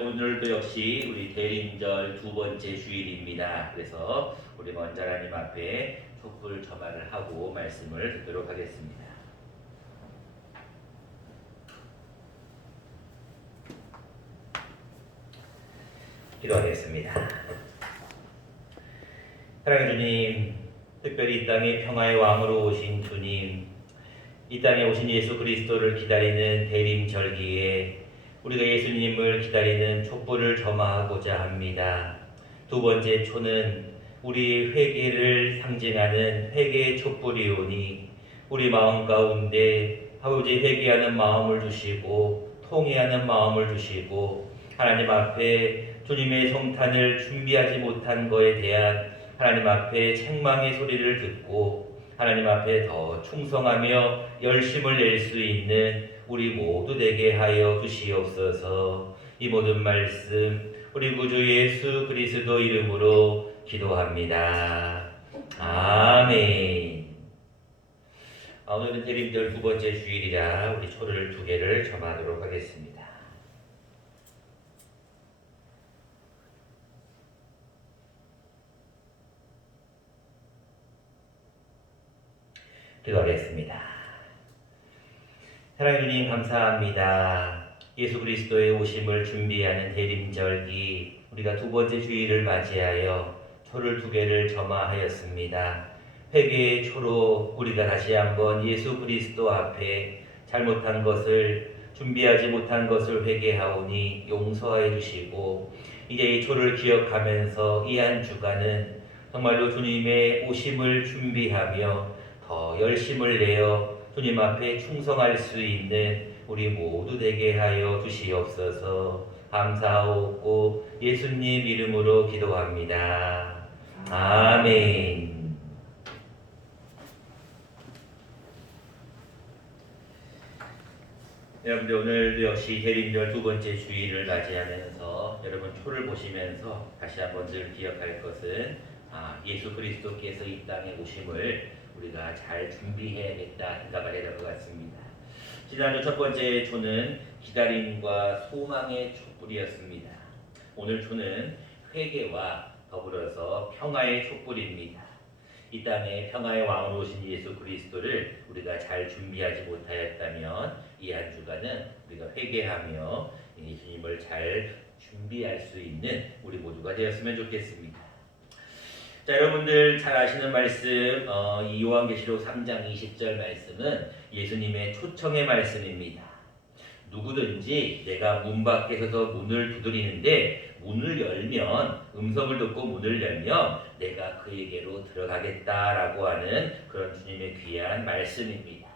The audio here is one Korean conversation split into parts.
오늘도 역시 우리 대림절 두 번째 주일입니다. 그래서 우리 먼저 하나님 앞에 촛불 점화를 하고 말씀을 듣도록 하겠습니다. 기도하겠습니다. 사랑하는 주님, 특별히 이 땅에 평화의 왕으로 오신 주님, 이 땅에 오신 예수 그리스도를 기다리는 대림절기에 우리가 예수님을 기다리는 촛불을 점화하고자 합니다. 두 번째 초는 우리 회개를 상징하는 회개의 촛불이오니 우리 마음 가운데 아버지 회개하는 마음을 주시고 통회하는 마음을 주시고 하나님 앞에 주님의 성탄을 준비하지 못한 것에 대한 하나님 앞에 책망의 소리를 듣고 하나님 앞에 더 충성하며 열심을 낼 수 있는 우리 모두 되게 하여 주시옵소서. 이 모든 말씀 우리 구주 예수 그리스도 이름으로 기도합니다. 아멘. 오늘은 대림절 두 번째 주일이라 우리 초를 두 개를 점하도록 하겠습니다. 기도하겠습니다. 사랑하는 주님 감사합니다. 예수 그리스도의 오심을 준비하는 대림절기 우리가 두 번째 주일을 맞이하여 초를 두 개를 점화하였습니다. 회개의 초로 우리가 다시 한번 예수 그리스도 앞에 잘못한 것을 준비하지 못한 것을 회개하오니 용서해 주시고 이제 이 초를 기억하면서 이 한 주간은 정말로 주님의 오심을 준비하며 더 열심을 내어 주님 앞에 충성할 수 있는 우리 모두 되게 하여 주시옵소서. 감사하고 예수님 이름으로 기도합니다. 아멘. 여러분들 오늘도 역시 대림절 두 번째 주일을 맞이하면서 여러분 초를 보시면서 다시 한번 늘 기억할 것은 예수 그리스도께서 이 땅에 오심을 우리가 잘 준비해야겠다 생각을 해야 될 것 같습니다. 지난주 첫 번째 초는 기다림과 소망의 촛불이었습니다. 오늘 초는 회개와 더불어서 평화의 촛불입니다. 이 땅에 평화의 왕으로 오신 예수 그리스도를 우리가 잘 준비하지 못하였다면 이 한 주간은 우리가 회개하며 예수님을 잘 준비할 수 있는 우리 모두가 되었으면 좋겠습니다. 자, 여러분들 잘 아시는 말씀 이 요한계시록 3장 20절 말씀은 예수님의 초청의 말씀입니다. 누구든지 내가 문 밖에 서서 문을 두드리는데 문을 열면 음성을 듣고 문을 열면 내가 그에게로 들어가겠다라고 하는 그런 주님의 귀한 말씀입니다.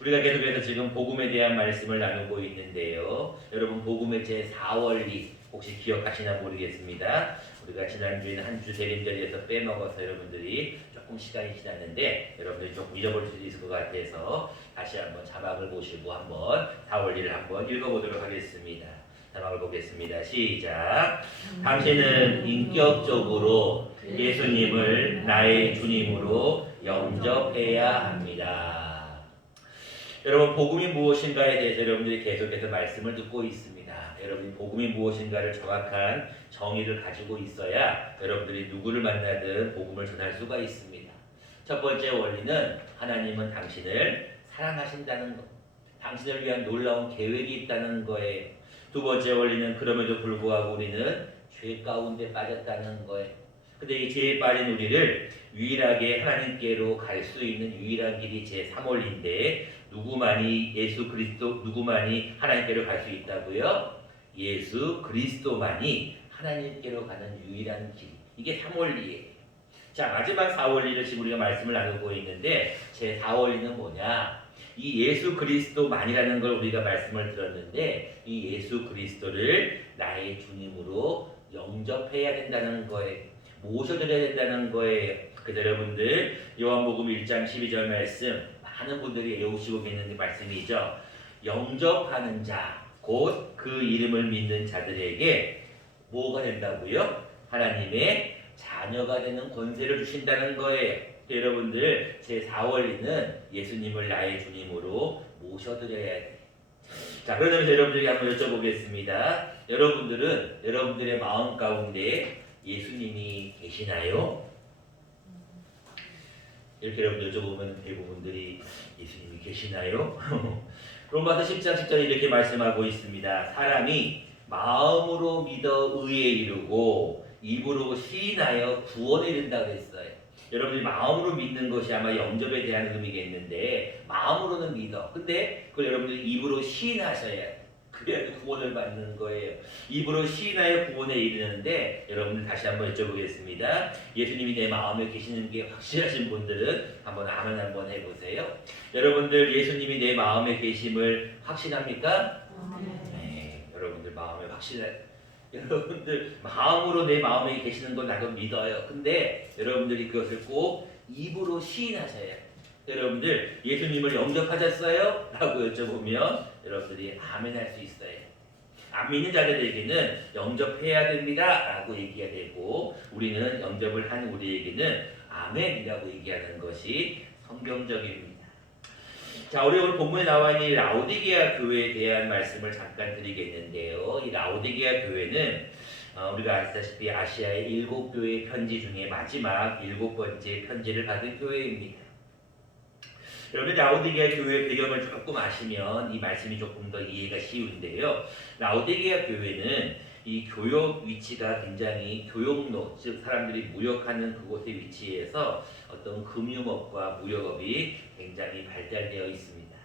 우리가 계속해서 지금 복음에 대한 말씀을 나누고 있는데요. 여러분 복음의 제4원리 혹시 기억하시나 모르겠습니다. 우리가 지난주에는 한 주 대림절에서 빼먹어서 여러분들이 조금 시간이 지났는데 여러분들이 조금 잊어버릴 수도 있을 것 같아서 다시 한번 자막을 보시고 한번 4원리를 한번 읽어보도록 하겠습니다. 자막을 보겠습니다. 시작. 당신은 인격적으로 예수님을 나의 주님으로 영접해야 합니다. 여러분 복음이 무엇인가에 대해서 여러분들이 계속해서 말씀을 듣고 있습니다. 여러분이 복음이 무엇인가를 정확한 정의를 가지고 있어야 여러분들이 누구를 만나든 복음을 전할 수가 있습니다. 첫 번째 원리는 하나님은 당신을 사랑하신다는 것, 당신을 위한 놀라운 계획이 있다는 거예요. 두 번째 원리는 그럼에도 불구하고 우리는 죄 가운데 빠졌다는 거예요. 근데 이 죄에 빠진 우리를 유일하게 하나님께로 갈 수 있는 유일한 길이 제3원리인데 누구만이 예수 그리스도, 누구만이 하나님께로 갈 수 있다고요? 예수 그리스도만이 하나님께로 가는 유일한 길. 이게 3원리예요. 자, 마지막 4원리를 지금 우리가 말씀을 나누고 있는데 제4원리는 뭐냐? 이 예수 그리스도만이라는 걸 우리가 말씀을 들었는데 이 예수 그리스도를 나의 주님으로 영접해야 된다는 거예요. 모셔드려야 된다는 거예요. 그래서 여러분들 요한복음 1장 12절 말씀 많은 분들이 외우시고 계시는 말씀이죠. 영접하는 자, 곧 그 이름을 믿는 자들에게 뭐가 된다고요? 하나님의 자녀가 되는 권세를 주신다는 거예요. 여러분들 제4원리는 예수님을 나의 주님으로 모셔드려야 돼요. 자, 그러면서 여러분들에게 한번 여쭤보겠습니다. 여러분들은 여러분들의 마음 가운데 예수님이 계시나요? 이렇게 여러분 여쭤보면 대부분들이 예수님이 계시나요? 로마서 10장 10절에 이렇게 말씀하고 있습니다. 사람이 마음으로 믿어 의에 이르고 입으로 시인하여 구원에 이른다고 했어요. 여러분이 마음으로 믿는 것이 아마 영접에 대한 의미겠는데 마음으로는 믿어. 근데 그걸 여러분들이 입으로 시인하셔야 돼. 그래야 구원을 받는 거예요. 입으로 시인하여 구원에 이르는데 여러분들 다시 한번 여쭤보겠습니다. 예수님이 내 마음에 계시는 게 확실하신 분들은 한번 아멘 한번 해보세요. 여러분들 예수님이 내 마음에 계심을 확신합니까? 네, 여러분들 마음에 여러분들 마음으로 내 마음에 계시는 건 나도 믿어요. 근데 여러분들이 그것을 꼭 입으로 시인하셔야 해요. 여러분들 예수님을 영접하셨어요? 라고 여쭤보면 여러분들이 아멘 할 수 있어요. 안 믿는 자들에게는 영접해야 됩니다 라고 얘기해야 되고 우리는 영접을 한 우리에게는 아멘이라고 얘기하는 것이 성경적입니다. 자, 우리 오늘 본문에 나와 있는 라오디게아 교회에 대한 말씀을 잠깐 드리겠는데요. 이 라오디게아 교회는 우리가 아시다시피 아시아의 7교회 편지 중에 마지막 7번째 편지를 받은 교회입니다. 여러분 라오디게아 교회의 배경을 조금 아시면 이 말씀이 조금 더 이해가 쉬운데요. 라오디게아 교회는 이 교역 위치가 굉장히 교역로, 즉 사람들이 무역하는 그곳에 위치해서 어떤 금융업과 무역업이 굉장히 발달되어 있습니다.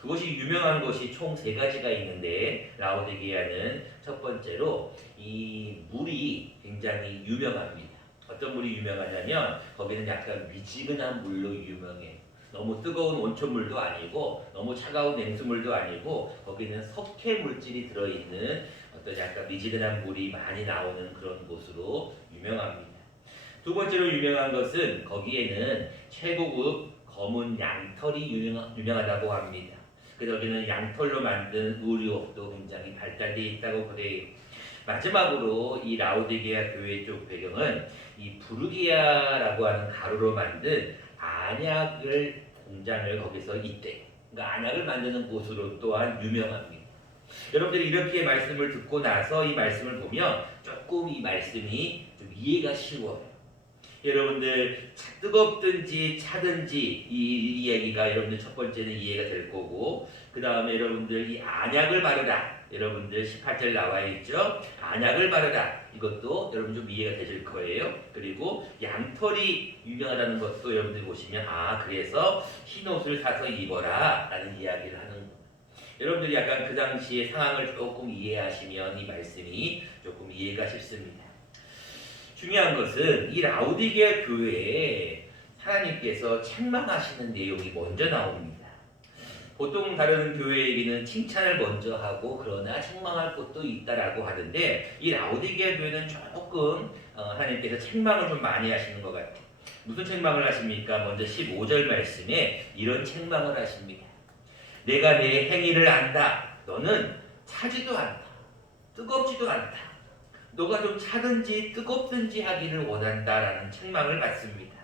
그것이 유명한 것이 총 3가지가 있는데 라오디게아는 첫 번째로 이 물이 굉장히 유명합니다. 어떤 물이 유명하냐면 거기는 약간 미지근한 물로 유명해요. 너무 뜨거운 온천물도 아니고 너무 차가운 냉수물도 아니고 거기는 석회 물질이 들어있는 어떤 약간 미지근한 물이 많이 나오는 그런 곳으로 유명합니다. 두 번째로 유명한 것은 거기에는 최고급 검은 양털이 유명하다고 합니다. 그래서 여기는 양털로 만든 의류업도 굉장히 발달되어 있다고 그래요. 마지막으로 이 라오디게아 교회 쪽 배경은 이 부르기아라고 하는 가루로 만든 안약을 공장을 거기서 있대. 그러니까 안약을 만드는 곳으로 또한 유명합니다. 여러분들이 이렇게 말씀을 듣고 나서 이 말씀을 보면 조금 이 말씀이 좀 이해가 쉬워요. 여러분들 뜨겁든지 차든지 이 이야기가 여러분들 첫 번째는 이해가 될 거고 그 다음에 여러분들 이 안약을 바르라. 여러분들 18절 나와 있죠. 안약을 바르라. 이것도 여러분 좀 이해가 되실 거예요. 그리고 양털이 유명하다는 것도 여러분들 보시면 그래서 흰 옷을 사서 입어라 라는 이야기를 하는 거예요. 여러분들이 약간 그 당시의 상황을 조금 이해하시면 이 말씀이 조금 이해가 쉽습니다. 중요한 것은 이 라오디게아 교회에 하나님께서 책망하시는 내용이 먼저 나옵니다. 보통 다른 교회에게는 칭찬을 먼저 하고 그러나 책망할 것도 있다라고 하는데 이 라오디게아 교회는 조금 하나님께서 책망을 좀 많이 하시는 것 같아요. 무슨 책망을 하십니까? 먼저 15절 말씀에 이런 책망을 하십니다. 내가 내 행위를 안다. 너는 차지도 않다. 뜨겁지도 않다. 너가 좀 차든지 뜨겁든지 하기를 원한다라는 책망을 받습니다.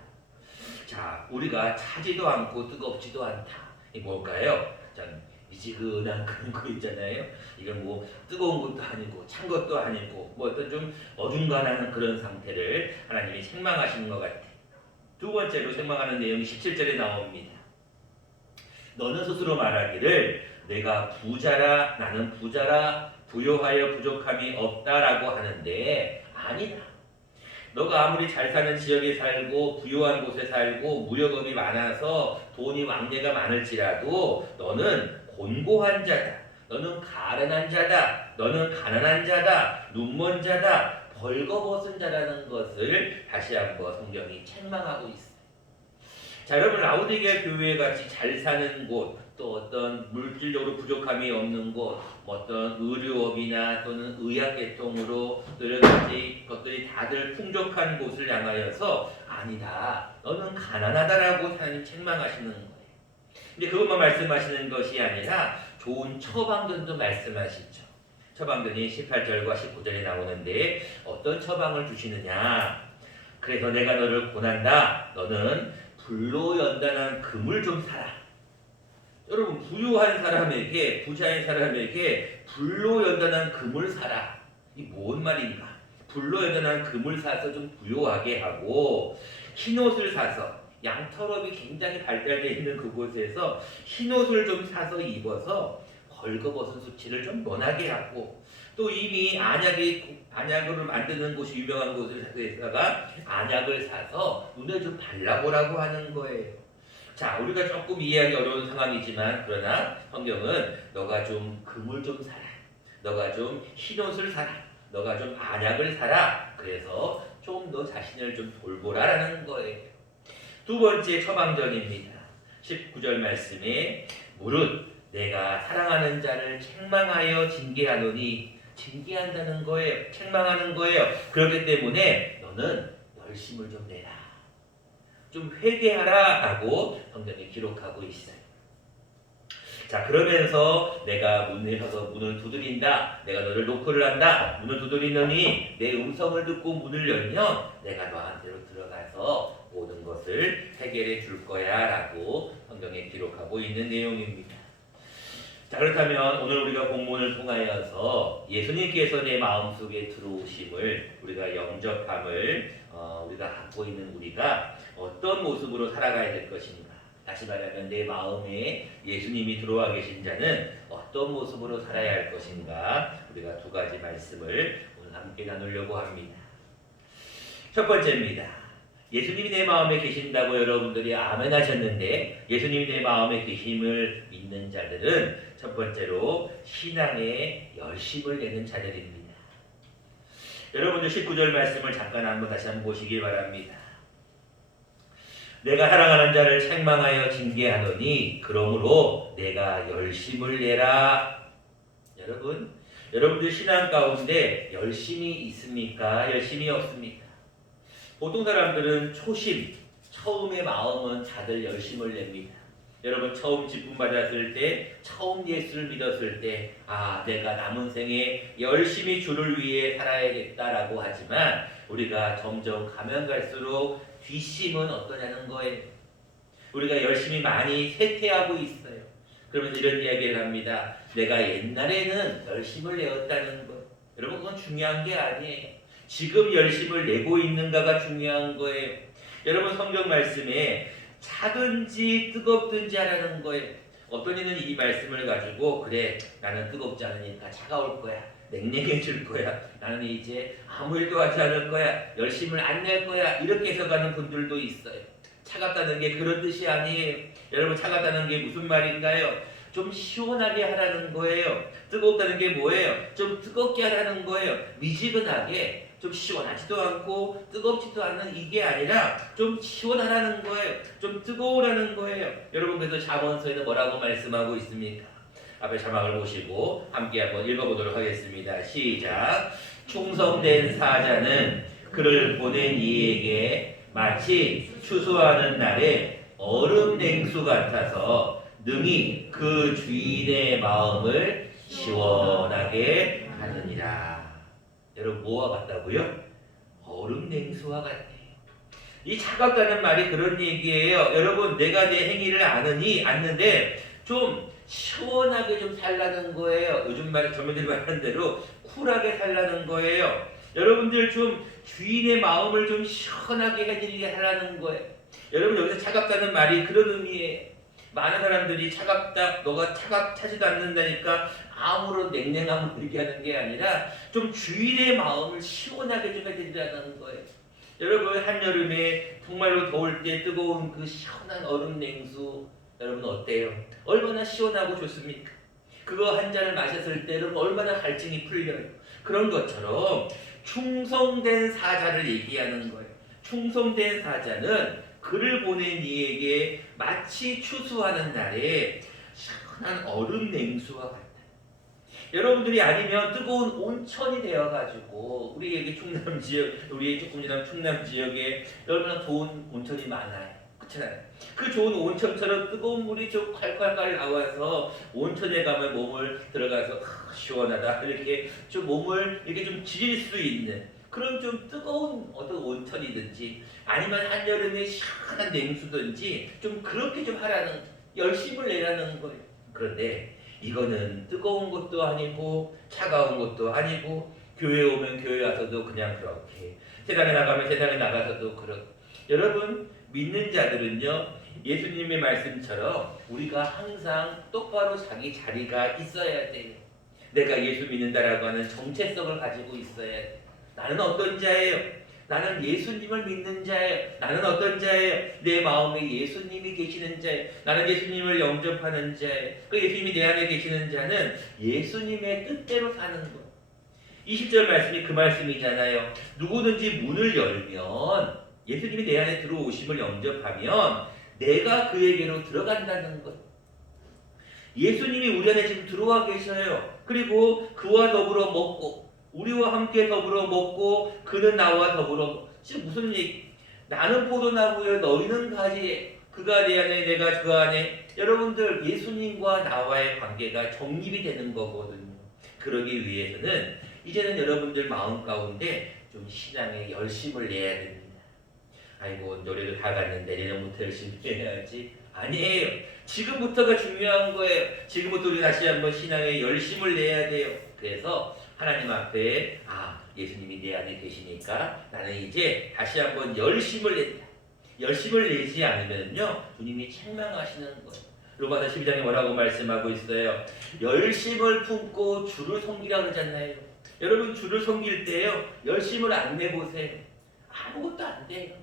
자, 우리가 차지도 않고 뜨겁지도 않다. 이게 뭘까요? 참 미지근한 그런 거 있잖아요. 이건 뭐 뜨거운 것도 아니고 찬 것도 아니고 뭐 어떤 좀 어중간한 그런 상태를 하나님이 책망하시는 것 같아요. 두 번째로 책망하는 내용이 17절에 나옵니다. 너는 스스로 말하기를 내가 부자라 나는 부자라 부요하여 부족함이 없다라고 하는데 아니다. 너가 아무리 잘 사는 지역에 살고 부유한 곳에 살고 무역업이 많아서 돈이 왕래가 많을지라도 너는 곤고한 자다. 너는 가련한 자다. 너는 가난한 자다. 눈먼 자다. 벌거벗은 자라는 것을 다시 한번 성경이 책망하고 있어요. 자, 여러분 라오디게아 교회 같이 잘 사는 곳, 또 어떤 물질적으로 부족함이 없는 곳, 어떤 의료업이나 또는 의학계통으로 여러 가지 것들이 다들 풍족한 곳을 향하여서 아니다. 너는 가난하다라고 하나님 책망하시는 거예요. 근데 그것만 말씀하시는 것이 아니라 좋은 처방전도 말씀하시죠. 처방전이 18절과 19절에 나오는데 어떤 처방을 주시느냐? 그래서 내가 너를 권한다. 너는 불로 연단한 금을 좀 사라. 여러분 부유한 사람에게 부자인 사람에게 불로 연단한 금을 사라. 이 뭔 말인가? 불로 연단한 금을 사서 좀 부유하게 하고 흰옷을 사서 양털업이 굉장히 발달되어 있는 그곳에서 흰옷을 좀 사서 입어서 벌거벗은 수치를 좀 면하게 하고 또 이미 안약을 만드는 곳이 유명한 곳에다가 안약을 사서 눈에 좀 발라보라고 하는 거예요. 자, 우리가 조금 이해하기 어려운 상황이지만 그러나 성경은 너가 좀 금을 좀 사라. 너가 좀 흰옷을 사라. 너가 좀 안약을 사라. 그래서 좀 너 자신을 좀 돌보라라는 거예요. 두 번째 처방전입니다. 19절 말씀에 무릇 내가 사랑하는 자를 책망하여 징계하노니 징계한다는 거예요. 책망하는 거예요. 그렇기 때문에 너는 열심을 좀 내라. 좀 회개하라 라고 성경에 기록하고 있어요. 자, 그러면서 내가 문을 서서 문을 두드린다. 내가 너를 노크를 한다. 문을 두드리느니 내 음성을 듣고 문을 열면 내가 너한테로 들어가서 모든 것을 해결해 줄 거야 라고 성경에 기록하고 있는 내용입니다. 자, 그렇다면 오늘 우리가 본문을 통하여서 예수님께서 내 마음속에 들어오심을 우리가 영접함을 우리가 갖고 있는 우리가 어떤 모습으로 살아가야 될 것인가. 다시 말하면 내 마음에 예수님이 들어와 계신 자는 어떤 모습으로 살아야 할 것인가. 우리가 두 가지 말씀을 오늘 함께 나누려고 합니다. 첫 번째입니다. 예수님이 내 마음에 계신다고 여러분들이 아멘 하셨는데 예수님이 내 마음에 계심을 믿는 자들은 첫 번째로 신앙에 열심을 내는 자들입니다. 여러분들 19절 말씀을 잠깐 다시 한번 보시길 바랍니다. 내가 사랑하는 자를 책망하여 징계하노니 그러므로 내가 열심을 내라. 여러분들 신앙 가운데 열심이 있습니까? 열심이 없습니까? 보통 사람들은 처음의 마음은 다들 열심을 냅니다. 여러분 처음 직분 받았을 때, 처음 예수를 믿었을 때, 내가 남은 생에 열심히 주를 위해 살아야겠다라고 하지만 우리가 점점 가면 갈수록 뒷심은 어떠냐는 거예요. 우리가 열심히 많이 쇠퇴하고 있어요. 그러면서 이런 이야기를 합니다. 내가 옛날에는 열심을 내었다는 것. 여러분 그건 중요한 게 아니에요. 지금 열심을 내고 있는가가 중요한 거예요. 여러분 성경 말씀에 차든지 뜨겁든지 하라는 거예요. 어떤 이는 이 말씀을 가지고 그래 나는 뜨겁지 않으니까 차가울 거야. 냉랭해질 거야. 나는 이제 아무 일도 하지 않을 거야. 열심을 안 낼 거야. 이렇게 해석하는 분들도 있어요. 차갑다는 게 그런 뜻이 아니에요. 여러분 차갑다는 게 무슨 말인가요? 좀 시원하게 하라는 거예요. 뜨겁다는 게 뭐예요? 좀 뜨겁게 하라는 거예요. 미지근하게 좀 시원하지도 않고 뜨겁지도 않은 이게 아니라 좀 시원하라는 거예요. 좀 뜨거우라는 거예요. 여러분 그래서 잠언서에는 뭐라고 말씀하고 있습니까? 앞에 자막을 보시고 함께 한번 읽어보도록 하겠습니다. 시작. 충성된 사자는 그를 보낸 이에게 마치 추수하는 날에 얼음 냉수 같아서 능히 그 주인의 마음을 시원하게 하느니라. 여러분 뭐와 같다고요? 얼음 냉수와 같아요. 이 차갑다는 말이 그런 얘기예요. 여러분 내가 내 행위를 아는데 좀 시원하게 좀 살라는 거예요. 요즘 젊은이들 말하는 대로 쿨하게 살라는 거예요. 여러분들 좀 주인의 마음을 좀 시원하게 해드리게 하라는 거예요. 여러분 여기서 차갑다는 말이 그런 의미예요. 많은 사람들이 차갑다, 너가 차지도 않는다니까 아무런 냉랭함을 얘기하는 게 아니라 좀 주인의 마음을 시원하게 좀 해드리라는 거예요. 여러분 한여름에 정말로 더울 때 뜨거운 그 시원한 얼음 냉수 여러분 어때요? 얼마나 시원하고 좋습니까? 그거 한 잔을 마셨을 때 여러분 얼마나 갈증이 풀려요. 그런 것처럼 충성된 사자를 얘기하는 거예요. 충성된 사자는 그를 보낸 이에게 마치 추수하는 날에 시원한 얼음 냉수와 같다. 여러분들이 아니면 뜨거운 온천이 되어가지고 우리에게 충남 지역, 우리 조금 지난 충남 지역에 얼마나 좋은 온천이 많아요. 그렇잖아요. 그 좋은 온천처럼 뜨거운 물이 좀 콸콸콸 나와서 온천에 가면 몸을 들어가서 시원하다 이렇게 좀 몸을 이렇게 좀 지질 수 있는 그런 좀 뜨거운 어떤 온천이든지 아니면 한여름에 시원한 냉수든지 좀 그렇게 좀 하라는 열심을 내라는 거예요. 그런데 이거는 뜨거운 것도 아니고 차가운 것도 아니고 교회 오면 교회 와서도 그냥 그렇게 세상에 나가면 세상에 나가서도 그렇게 여러분 믿는 자들은요 예수님의 말씀처럼 우리가 항상 똑바로 자기 자리가 있어야 돼요. 내가 예수 믿는다라고 하는 정체성을 가지고 있어야 돼. 나는 어떤 자예요? 나는 예수님을 믿는 자예요. 나는 어떤 자예요? 내 마음에 예수님이 계시는 자예요. 나는 예수님을 영접하는 자예요. 그 예수님이 내 안에 계시는 자는 예수님의 뜻대로 사는 것. 20절 말씀이 그 말씀이잖아요. 누구든지 문을 열면 예수님이 내 안에 들어오심을 영접하면 내가 그에게로 들어간다는 것. 예수님이 우리 안에 지금 들어와 계셔요. 그리고 그와 더불어 먹고 우리와 함께 더불어 먹고 그는 나와 더불어 지금 무슨 얘기? 나는 포도나무요 너희는 가지에 그가 내 안에 내가 그 안에 여러분들 예수님과 나와의 관계가 정립이 되는 거거든요. 그러기 위해서는 이제는 여러분들 마음 가운데 좀 신앙에 열심을 내야 됩니다. 아이고 노래도 다 갔는데 내년부터 열심히 해야지. 아니에요. 지금부터가 중요한 거예요. 지금부터 우리 다시 한번 신앙에 열심을 내야 돼요. 그래서 하나님 앞에 예수님이 내 안에 계시니까 나는 이제 다시 한번 열심을 낸다. 열심을 내지 않으면요 주님이 책망하시는 거예요. 로마서 12장에 뭐라고 말씀하고 있어요? 열심을 품고 주를 섬기라 그러잖아요. 여러분 주를 섬길 때요 열심을 안 내보세요. 아무것도 안 돼요.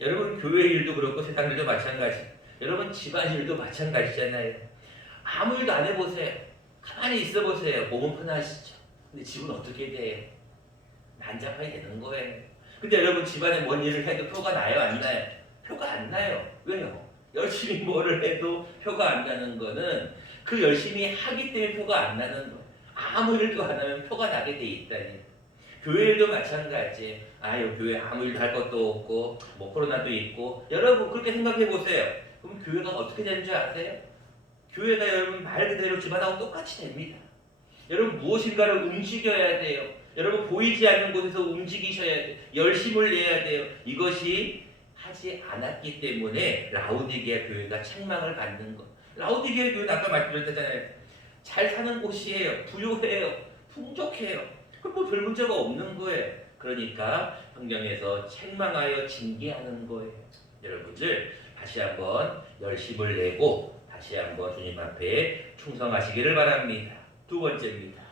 여러분 교회 일도 그렇고 세상 일도 마찬가지. 여러분 집안 일도 마찬가지잖아요. 아무 일도 안 해보세요. 가만히 있어 보세요. 몸은 편하시죠. 근데 집은 어떻게 돼요? 난잡하게 되는 거예요. 근데 여러분 집안에 뭔 일을 해도 표가 나요? 안 나요? 표가 안 나요. 왜요? 열심히 뭐를 해도 표가 안 나는 거는 그 열심히 하기 때문에 표가 안 나는 거예요. 아무 일도 안 하면 표가 나게 돼 있다니. 교회 일도 마찬가지예요. 교회 아무 일도 할 것도 없고 뭐 코로나도 있고 여러분 그렇게 생각해 보세요. 그럼 교회가 어떻게 되는 줄 아세요? 교회가 여러분 말 그대로 집안하고 똑같이 됩니다. 여러분 무엇인가를 움직여야 돼요. 여러분 보이지 않는 곳에서 움직이셔야 돼요. 열심을 내야 돼요. 이것이 하지 않았기 때문에 라우디게아 교회가 책망을 받는 것. 라우디게아 교회는 아까 말씀드렸잖아요. 잘 사는 곳이에요. 부유해요. 풍족해요. 그럼 뭐 별 문제가 없는 거예요. 그러니까 성경에서 책망하여 징계하는 거예요. 여러분들 다시 한번 열심을 내고 다시 한번 주님 앞에 충성하시기를 바랍니다. 두 번째입니다.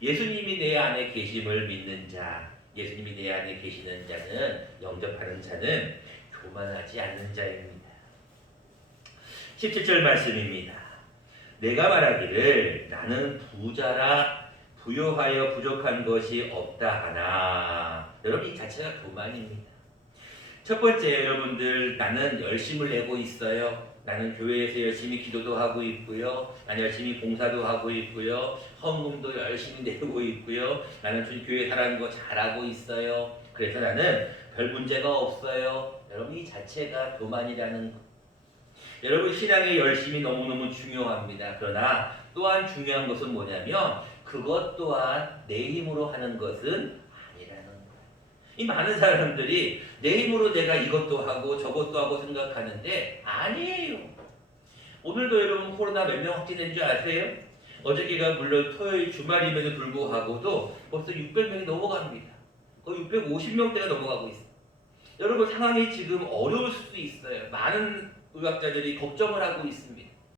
예수님이 내 안에 계심을 믿는 자, 예수님이 내 안에 계시는 자는 영접하는 자는 교만하지 않는 자입니다. 17절 말씀입니다. 내가 말하기를 나는 부자라 부요하여 부족한 것이 없다 하나. 여러분 이 자체가 교만입니다. 첫 번째 여러분들 나는 열심을 내고 있어요. 나는 교회에서 열심히 기도도 하고 있고요. 나는 열심히 봉사도 하고 있고요. 헌금도 열심히 내고 있고요. 나는 교회 살아가는 거 잘하고 있어요. 그래서 나는 별 문제가 없어요. 여러분 이 자체가 교만이라는 거. 여러분 신앙의 열심이 너무너무 중요합니다. 그러나 또한 중요한 것은 뭐냐면 그것 또한 내 힘으로 하는 것은 아니라는 거예요. 이 많은 사람들이 내 힘으로 내가 이것도 하고 저것도 하고 생각하는데 아니에요. 오늘도 여러분 코로나 몇 명 확진된 줄 아세요? 어저께가 물론 토요일 주말임에도 불구하고도 벌써 600명이 넘어갑니다. 거의 650명대가 넘어가고 있어요. 여러분 상황이 지금 어려울 수도 있어요. 많은 의학자들이 걱정을 하고 있습니다.